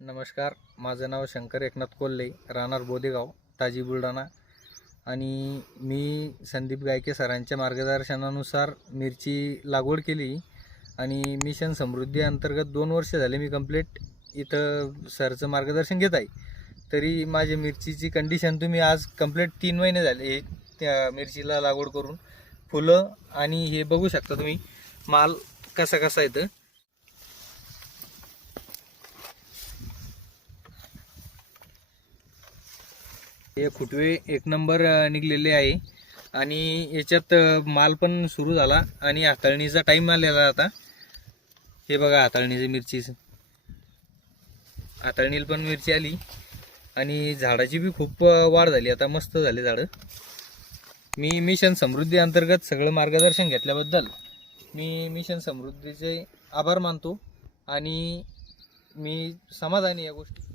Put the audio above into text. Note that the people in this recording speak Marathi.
नमस्कार, माझं नाव शंकर एकनाथ कोल्हे, राहणार बोदेगाव, ताजी बुलढाणा. आणि मी संदीप गायके सरांच्या मार्गदर्शनानुसार मिरची लागवड केली आणि मिशन समृद्धी अंतर्गत 2 वर्ष झाले मी कंप्लीट इथं सरचं मार्गदर्शन घेत आहे. तरी माझी मिरचीची कंडिशन तुम्ही आज कंप्लीट 3 महिने झाले त्या मिरचीला लागवड करून. फुलं आणि हे बघू शकता तुम्ही, माल कसा कसा येतं. हे फुटवे एक नंबर निघलेले आहे आणि याच्यात माल पण सुरू झाला आणि हाताळणीचा टाईम आलेला आता. हे बघा हाताळणीची मिरचीच, हाताळणीला पण मिरची आली आणि झाडाची बी खूप वाढ झाली, आता मस्त झाले झाडं. मी मिशन समृद्धी अंतर्गत सगळं मार्गदर्शन घेतल्याबद्दल मी मिशन समृद्धीचे आभार मानतो आणि मी समाधानी या गोष्टी.